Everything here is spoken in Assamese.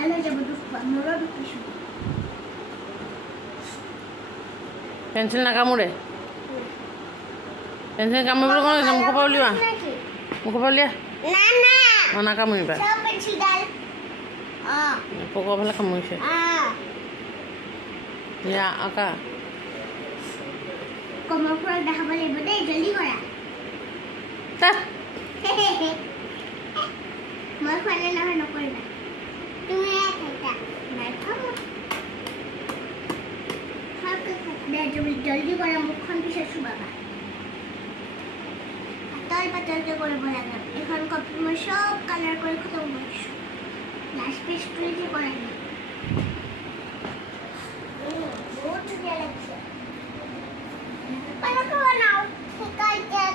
ভালো যাবো দুঃখ মোৰও দুঃখ শুধু পেঞ্চিল নাকামোৰে পেঞ্চিল কামুৰিবলৈ কোন আছে মুখৰ পৰা উলিওৱা মুখৰ পৰা উলিয়া না না অঁ নাকামুৰিবা সব পেন্সিল ডাল পকৰ ফালে কামুৰিছে ইয়া আকা কমৰ পৰা দেখাব লাগিব দেই জলদি কৰা মই খোৱালে নহয় নকৰিবা তুমি খাইছা নাই খোৱা তুমি জলদি কৰা মুখখন পিছত চুবাবা পাতলকে কৰিব লাগে এখন কপি মই সব কালাৰ কৰি খতম কৰিছোঁ লাষ্ট পেজটোৱে কৰা নাই বহুত ধুনীয়া লাগিছে পালক বনাও শিকাই দিয়া